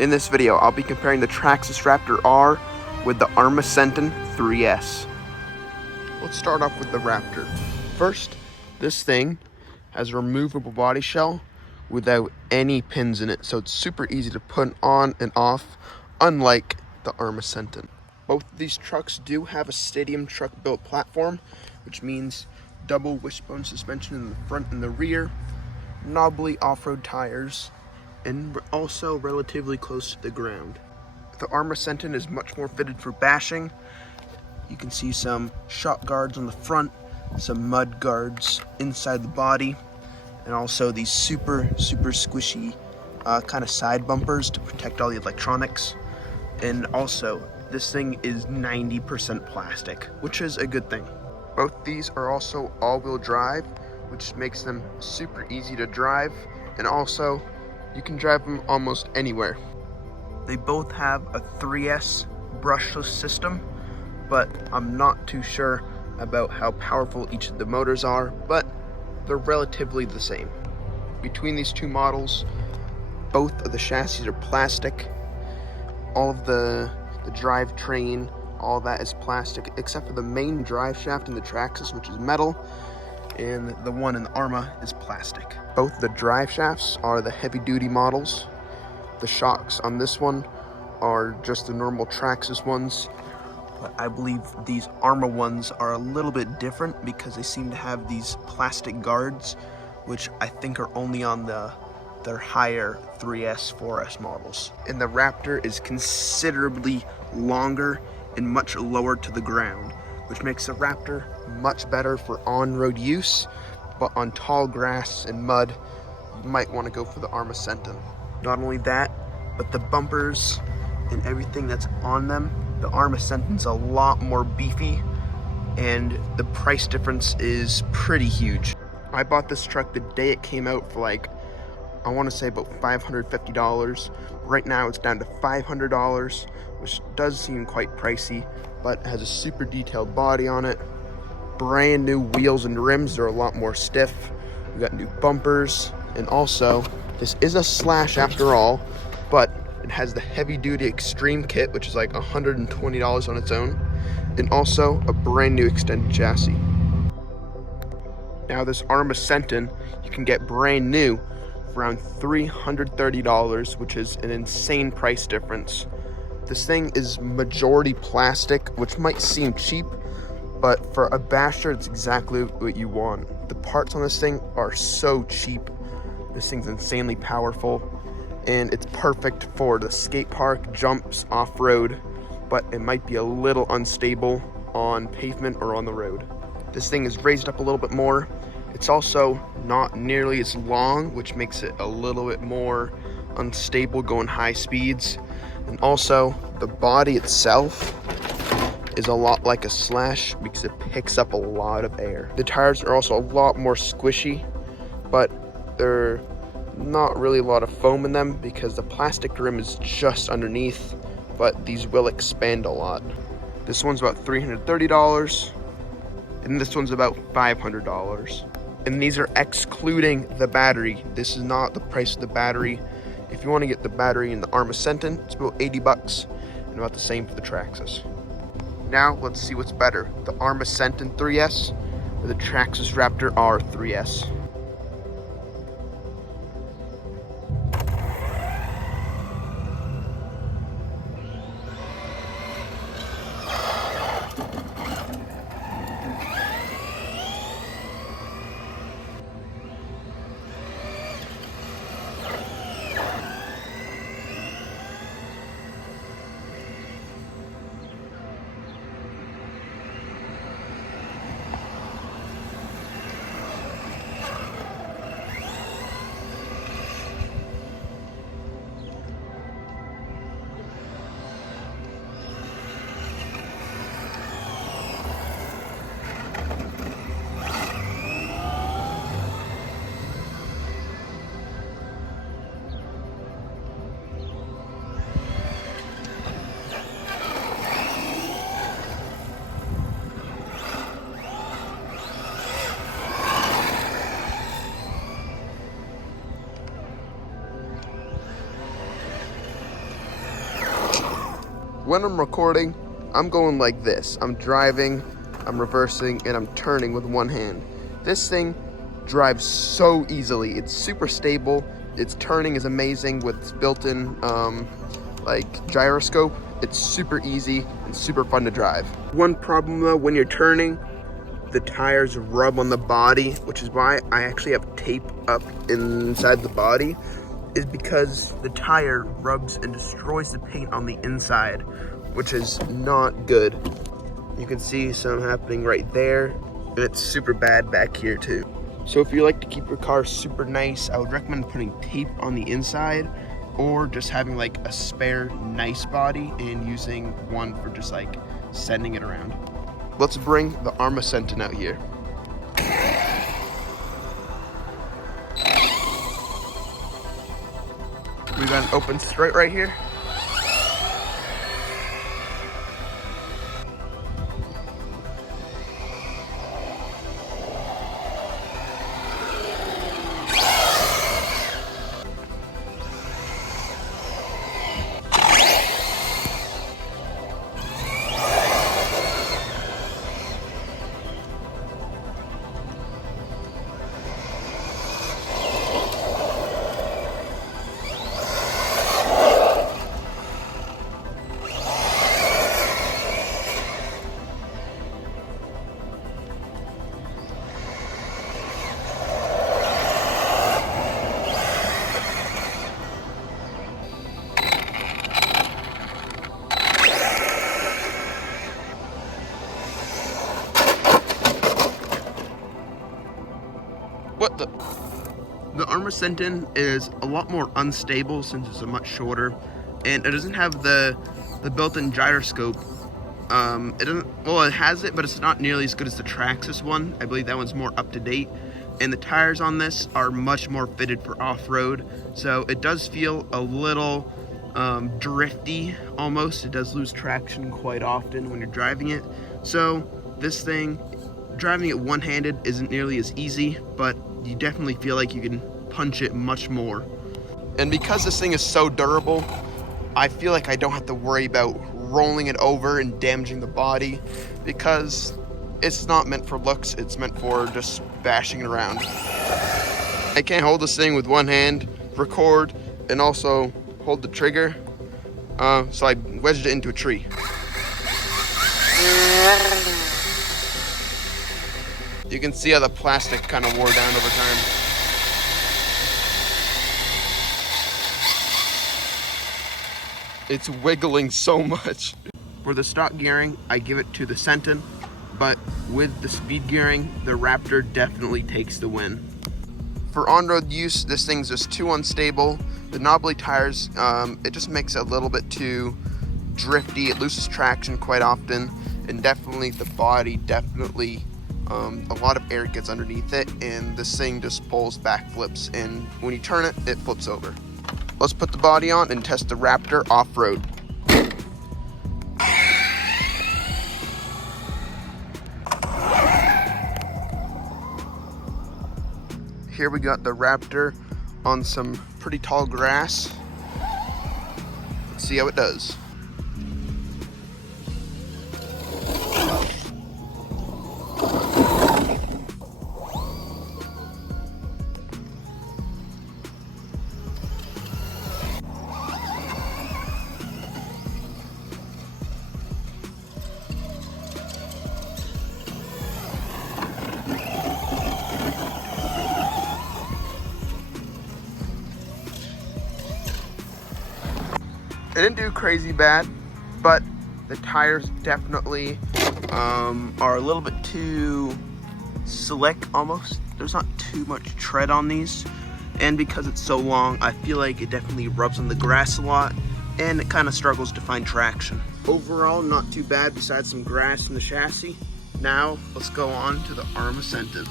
In this video, I'll be comparing the Traxxas Raptor R with the ARRMA Senton 3S. Let's start off with the Raptor. First, this thing has a removable body shell without any pins in it, so it's super easy to put on and off, unlike the ARRMA Senton. Both of these trucks do have a stadium truck built platform, which means double wishbone suspension in the front and the rear, knobbly off-road tires, and also relatively close to the ground. The ARRMA Senton is much more fitted for bashing. You can see some shock guards on the front, some mud guards inside the body, and also these super squishy kind of side bumpers to protect all the electronics. And also, this thing is 90% plastic, which is a good thing. Both these are also all-wheel drive, which makes them super easy to drive, and also you can drive them almost anywhere. They both have a 3S brushless system, but I'm not too sure about how powerful each of the motors are, but they're relatively the same. Between these two models, both of the chassis are plastic. All of the drivetrain, all that is plastic, except for the main drive shaft in the Traxxas, which is metal, and the one in the ARRMA is plastic. Both the drive shafts are the heavy-duty models. The shocks on this one are just the normal Traxxas ones, but I believe these ARRMA ones are a little bit different because they seem to have these plastic guards, which I think are only on their higher 3S, 4S models. And the Raptor is considerably longer and much lower to the ground, which makes the Raptor much better for on-road use, but on tall grass and mud, you might want to go for the ARRMA Senton. Not only that, but the bumpers and everything that's on them, the ARRMA Senton's a lot more beefy, and the price difference is pretty huge. I bought this truck the day it came out for I want to say about $550. Right now it's down to $500, which does seem quite pricey, but it has a super detailed body on it. Brand new wheels and rims, they're a lot more stiff. We got new bumpers, and also this is a slash after all, but it has the heavy duty extreme kit, which is like $120 on its own, and also a brand new extended chassis. Now this ARRMA Senton you can get brand new for around $330, which is an insane price difference. This thing is majority plastic, which might seem cheap, but for a basher, it's exactly what you want. The parts on this thing are so cheap. This thing's insanely powerful, and it's perfect for the skate park, jumps, off-road, but it might be a little unstable on pavement or on the road. This thing is raised up a little bit more. It's also not nearly as long, which makes it a little bit more unstable going high speeds. And also, the body itself is a lot like a slash because it picks up a lot of air. The tires are also a lot more squishy, but they're not really a lot of foam in them because the plastic rim is just underneath, but these will expand a lot. This one's about $330, and this one's about $500. And these are excluding the battery. This is not the price of the battery. If you want to get the battery in the ARRMA Senton, it's about $80, and about the same for the Traxxas. Now let's see what's better, the ARRMA Senton 3S or the Traxxas Raptor R 3S. When I'm recording, I'm going like this. I'm driving, I'm reversing, and I'm turning with one hand. This thing drives so easily. It's super stable. Its turning is amazing with its built-in like gyroscope. It's super easy and super fun to drive. One problem though, when you're turning, the tires rub on the body, which is why I actually have tape up inside the body, is because the tire rubs and destroys the paint on the inside, which is not good. You can see some happening right there, and it's super bad back here too. So if you like to keep your car super nice, I would recommend putting tape on the inside, or just having like a spare nice body and using one for just like sending it around. Let's bring the ARRMA Senton out here. We got an open straight right here. What the? The ARRMA Senton is a lot more unstable since it's a much shorter, and it doesn't have the built-in gyroscope. It doesn't. Well, it has it, but it's not nearly as good as the Traxxas one. I believe that one's more up to date, and the tires on this are much more fitted for off-road. So it does feel a little drifty almost. It does lose traction quite often when you're driving it. So this thing, driving it one-handed isn't nearly as easy, but you definitely feel like you can punch it much more. And because this thing is so durable, I feel like I don't have to worry about rolling it over and damaging the body, because it's not meant for looks, it's meant for just bashing it around. I can't hold this thing with one hand, record, and also hold the trigger, so I wedged it into a tree. You can see how the plastic kind of wore down over time. It's wiggling so much. For the stock gearing, I give it to the Senton, but with the speed gearing, the Raptor definitely takes the win. For on-road use, this thing's just too unstable. The knobbly tires, it just makes it a little bit too drifty. It loses traction quite often, and definitely the body a lot of air gets underneath it, and this thing just pulls backflips, and when you turn it, it flips over. Let's put the body on and test the Raptor off-road. Here we got the Raptor on some pretty tall grass. Let's see how it does. It didn't do crazy bad, but the tires definitely are a little bit too slick almost. There's not too much tread on these, and because it's so long, I feel like it definitely rubs on the grass a lot, and it kind of struggles to find traction. Overall, not too bad besides some grass in the chassis. Now, let's go on to the ARRMA Senton.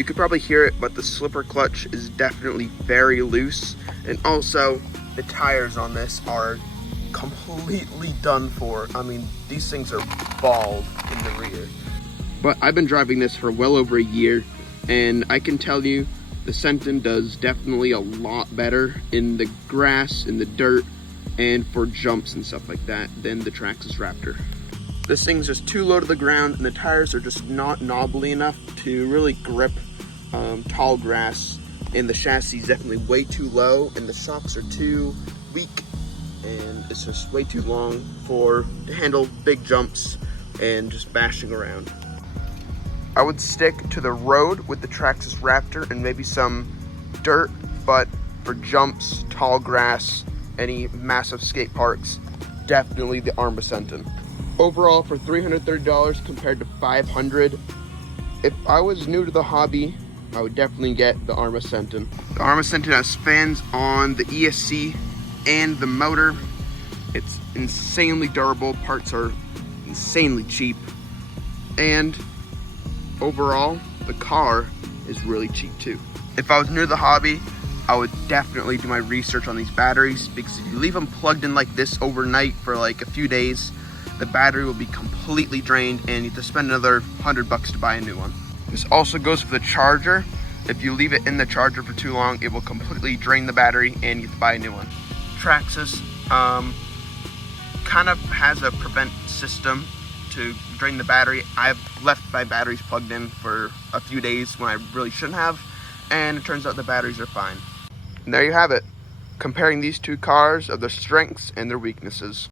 You could probably hear it, but the slipper clutch is definitely very loose. And also, the tires on this are completely done for. I mean, these things are bald in the rear. But I've been driving this for well over a year, and I can tell you the Senton does definitely a lot better in the grass, in the dirt, and for jumps and stuff like that than the Traxxas Raptor. This thing's just too low to the ground, and the tires are just not knobbly enough to really grip tall grass, and the chassis is definitely way too low, and the shocks are too weak, and it's just way too long to handle big jumps and just bashing around. I would stick to the road with the Traxxas Raptor and maybe some dirt, but for jumps, tall grass, any massive skate parks, definitely the ARRMA Senton. Overall, for $330 compared to $500, if I was new to the hobby, I would definitely get the ARRMA Senton. The ARRMA Senton has fans on the ESC and the motor. It's insanely durable, parts are insanely cheap, and overall, the car is really cheap too. If I was new to the hobby, I would definitely do my research on these batteries, because if you leave them plugged in like this overnight for like a few days, the battery will be completely drained and you have to spend another $100 to buy a new one. This also goes for the charger. If you leave it in the charger for too long, it will completely drain the battery and you have to buy a new one. Traxxas kind of has a prevent system to drain the battery. I've left my batteries plugged in for a few days when I really shouldn't have, and it turns out the batteries are fine. And there you have it, comparing these two cars of their strengths and their weaknesses.